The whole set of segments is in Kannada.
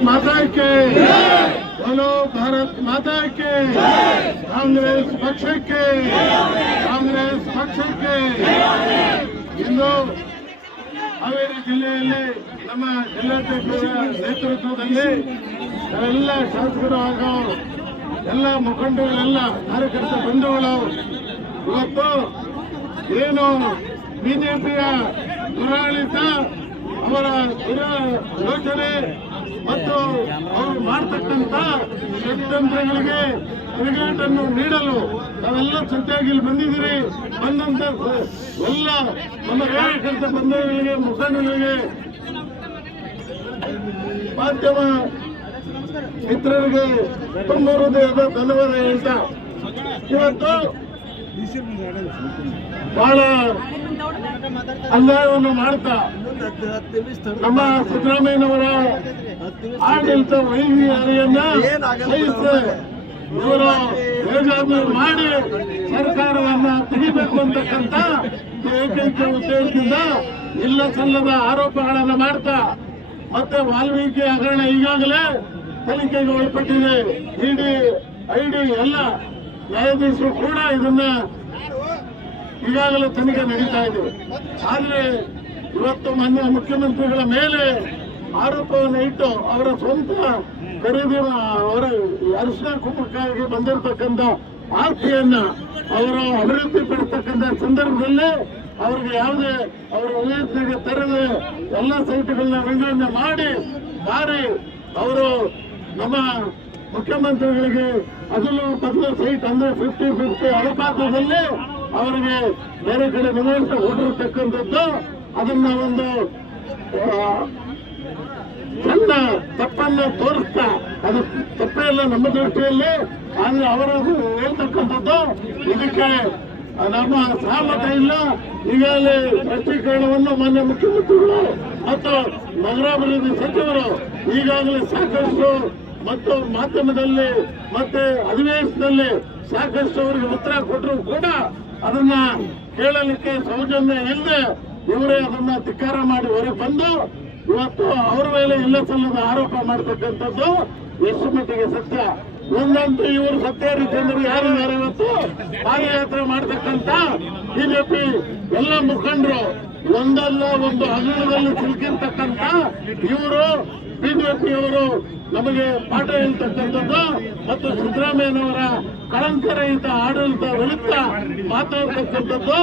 माता के बोलो भारत माता के ಕಾಂಗ್ರೆಸ್ ಪಕ್ಷಕ್ಕೆ ಕಾಂಗ್ರೆಸ್ ಪಕ್ಷಕ್ಕೆ ಇಂದು ಹಾವೇರಿ ಜಿಲ್ಲೆಯಲ್ಲಿ ನಮ್ಮ ಜಿಲ್ಲಾಧ್ಯಕ್ಷರ ನೇತೃತ್ವದಲ್ಲಿ ಎಲ್ಲ ಶಾಸಕರು ಹಾಗೂ ಎಲ್ಲ ಮುಖಂಡಗಳೆಲ್ಲ ಕಾರ್ಯಕರ್ತ ಬಂಧುಗಳು ಇವತ್ತು ಏನು ಬಿಜೆಪಿಯ ದುರಾಳಿತ ಅವರ ದುರ ಯೋಚನೆ ಮತ್ತು ಅವರು ಮಾಡ್ತಕ್ಕಂಥ ಷಡ್ಯಂತ್ರಗಳಿಗೆ ತಿರುಗೇಟನ್ನು ನೀಡಲು ನಾವೆಲ್ಲ ಸಂತೆಯಾಗಿ ಇಲ್ಲಿ ಬಂದಿದ್ದೀರಿ. ಬಂದಂತ ಎಲ್ಲ ನಮ್ಮ ಕಾರ್ಯಕರ್ತ ಬಂಧುಗಳಿಗೆ ಮುಖಂಡರಿಗೆ, ಮಾಧ್ಯಮ ಮಿತ್ರರಿಗೆ ತುಂಬ ಹೃದಯದ ಧನ್ಯವಾದ ಹೇಳ್ತಾ, ಇವತ್ತು ಬಹಳ ಅನ್ಯಾಯವನ್ನು ಮಾಡ್ತಾ ನಮ್ಮ ಸಿದ್ದರಾಮಯ್ಯನವರ ಆಡಳಿತ ಸಹಿಸಿ ಇವರು ಹೇಗಾದ್ರೂ ಮಾಡಿ ಸರ್ಕಾರವನ್ನ ತೆಗಿಬೇಕು ಅಂತಕ್ಕಂಥ ಏಕೈಕ ಉದ್ದೇಶದಿಂದ ಇಲ್ಲ ಸಲ್ಲದ ಆರೋಪಗಳನ್ನು ಮಾಡ್ತಾ ಮತ್ತೆ ವಾಲ್ಮೀಕಿ ಹಗರಣ ಈಗಾಗಲೇ ತನಿಖೆಗೆ ಒಳಪಟ್ಟಿದೆ. ಇಡಿ ಐಡಿ ಎಲ್ಲ ನ್ಯಾಯಾಧೀಶರು ಕೂಡ ಇದನ್ನ ಈಗಾಗಲೇ ತನಿಖೆ ನಡೀತಾ ಇದೆ. ಆದ್ರೆ ಇವತ್ತು ಮಾನ್ಯ ಮುಖ್ಯಮಂತ್ರಿಗಳ ಮೇಲೆ ಆರೋಪವನ್ನು ಇಟ್ಟು ಅವರ ಸ್ವಂತ ಖರೀದಿ ಅವರ ಅರಿಶಿನ ಕುಟುಂಬಕ್ಕಾಗಿ ಬಂದಿರತಕ್ಕಂಥ ಆಸ್ತಿಯನ್ನ ಅವರು ಅಭಿವೃದ್ಧಿ ಪಡಿಸ್ತಕ್ಕಂಥ ಸಂದರ್ಭದಲ್ಲಿ ಅವ್ರಿಗೆ ಯಾವುದೇ ಅವರ ಉಲ್ಲೇಖನೆಗೆ ತರದೆ ಎಲ್ಲ ಸೈಟ್ಗಳನ್ನ ವಿಂಗಡಣೆ ಮಾಡಿ ಮಾರಿ ಅವರು ನಮ್ಮ ಮುಖ್ಯಮಂತ್ರಿಗಳಿಗೆ ಅದನ್ನು ಬದಲು ಸೈಟ್ ಅಂದ್ರೆ ಫಿಫ್ಟಿ ಫಿಫ್ಟಿ ಅನುಪಾತದಲ್ಲಿ ಅವರಿಗೆ ಬೇರೆ ಕಡೆ ನಿವಾಸ ಹೊಡಿರ್ತಕ್ಕಂಥದ್ದು ಅದನ್ನ ಒಂದು ಸಣ್ಣ ತಪ್ಪನ್ನ ತೋರಿಸ್ತಾ, ಅದು ತಪ್ಪೇ ಇಲ್ಲ ನಮ್ಮ ದೃಷ್ಟಿಯಲ್ಲಿ, ಆದ್ರೆ ಅವರು ಹೇಳ್ತಕ್ಕಂಥದ್ದು ಇದಕ್ಕೆ ನಮ್ಮ ಸಹಮತ ಇಲ್ಲ. ಈಗಾಗಲೇ ಸ್ಪಷ್ಟೀಕರಣವನ್ನು ಮಾನ್ಯ ಮುಖ್ಯಮಂತ್ರಿಗಳು ಮತ್ತು ನಗರಾಭಿವೃದ್ಧಿ ಸಚಿವರು ಈಗಾಗಲೇ ಸಾಕಷ್ಟು ಮತ್ತು ಮಾಧ್ಯಮದಲ್ಲಿ ಮತ್ತೆ ಅಧಿವೇಶನದಲ್ಲಿ ಸಾಕಷ್ಟು ಅವರಿಗೆ ಉತ್ತರ ಕೊಟ್ಟರು ಕೂಡ ಅದನ್ನ ಕೇಳಲಿಕ್ಕೆ ಸೌಜನ್ಯ ಇಲ್ಲದೆ ಇವರೇ ಅದನ್ನ ಧಿಕ್ಕಾರ ಮಾಡಿ ಹೊರಗೆ ಬಂದು ಇವತ್ತು ಅವರ ಮೇಲೆ ಇಲ್ಲ ಸಲ್ಲದ ಆರೋಪ ಮಾಡ್ತಕ್ಕಂಥದ್ದು ಎಷ್ಟು ಮಟ್ಟಿಗೆ ಸತ್ಯ. ಒಂದಂತೂ ಇವರು ಸತ್ಯ ರೀತಿಯಂದ್ರೆ ಯಾರಿದ್ದಾರೆ ಇವತ್ತು ಪಾದಯಾತ್ರೆ ಮಾಡ್ತಕ್ಕಂಥ ಬಿಜೆಪಿ ಎಲ್ಲ ಮುಖಂಡರು, ಒಂದಲ್ಲ ಒಂದು ಹಗರಣದಲ್ಲಿ ಸಿಲುಕಿರ್ತಕ್ಕಂಥ ಇವರು ಬಿಜೆಪಿಯವರು ನಮಗೆ ಪಾಠ ಹೇಳ್ತಕ್ಕಂಥದ್ದು ಮತ್ತು ಸಿದ್ದರಾಮಯ್ಯನವರ ಕಳಂಕರಹಿತ ಆಡಳಿತ ವಿರುದ್ಧ ಮಾತಾಡ್ತಕ್ಕಂಥದ್ದು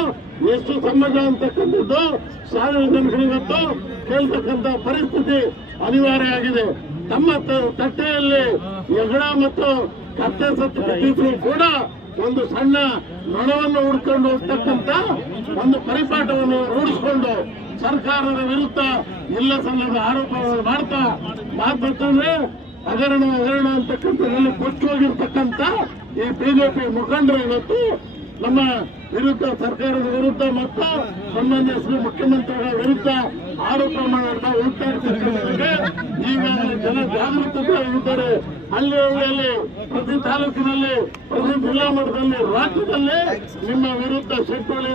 ಎಷ್ಟು ಸಮಾಜ ಅಂತಕ್ಕಂಥದ್ದು ಸಾರ್ವಜನಿಕರು ಕೇಳ್ತಕ್ಕಂಥ ಪರಿಸ್ಥಿತಿ ಅನಿವಾರ್ಯ ಆಗಿದೆ. ತಮ್ಮ ತಟ್ಟೆಯಲ್ಲಿ ಹೆಗಡ ಮತ್ತು ಕತ್ತೆ ಸತ್ತು ಕೂಡ ಒಂದು ಸಣ್ಣ ನೊಣವನ್ನು ಹುಡ್ಕೊಂಡು ಹೋಗ್ತಕ್ಕಂಥ ಒಂದು ಪರಿಪಾಠವನ್ನು ರೂಢಿಸಿಕೊಂಡು ಸರ್ಕಾರದ ವಿರುದ್ಧ ಇಲ್ಲ ಸಲ್ಲದ ಆರೋಪಗಳನ್ನು ಮಾಡ್ತಾ ಮಾತಂದ್ರೆ ಹಗರಣ ಹಗರಣ ಅಂತಕ್ಕಂಥದ್ರಲ್ಲಿ ಕೊಚ್ಚೋಗಿರ್ತಕ್ಕಂಥ ಈ ಬಿಜೆಪಿ ಮುಖಂಡರು ಇವತ್ತು ನಮ್ಮ ವಿರುದ್ಧ ಸರ್ಕಾರದ ವಿರುದ್ಧ ಮತ್ತು ಸನ್ಮಾನ್ಯ ಶ್ರೀ ಮುಖ್ಯಮಂತ್ರಿಗಳ ವಿರುದ್ಧ ಆರೋಪ ಮಾಡ್ತಾ ಹೋಗ್ತಾ ಇರ್ತಕ್ಕಂಥದ್ದಕ್ಕೆ ಈಗಾಗಲೇ ಜನ ಜಾಗೃತರಾಗಿದ್ದಾರೆ ಅಲ್ಲಿ ಹಳ್ಳಿಯಲ್ಲಿ ಪ್ರತಿ ತಾಲೂಕಿನಲ್ಲಿ, ಪ್ರತಿ ಜಿಲ್ಲಾ ಮಟ್ಟದಲ್ಲಿ, ರಾಜ್ಯದಲ್ಲಿ ನಿಮ್ಮ ವಿರುದ್ಧ ಶೆಟ್ಟುಳಿ